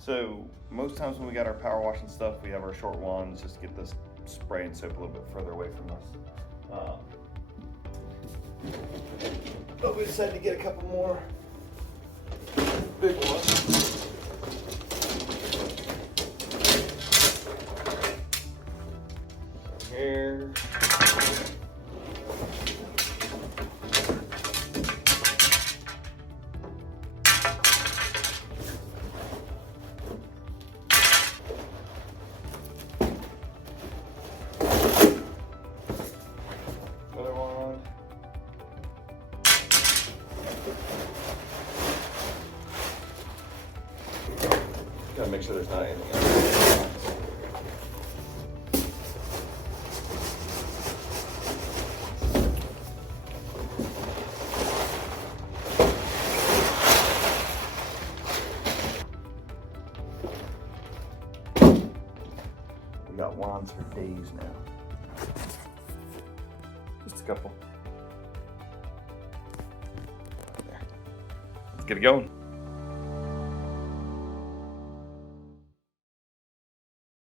So most times when we got our power washing stuff, we have our short wands just to get this spray and soap a little bit further away from us. But we decided to get a couple more big ones. Here. Another one. Gotta make sure there's not anything else. We got wands for days now. Just a couple. There. Let's get it going.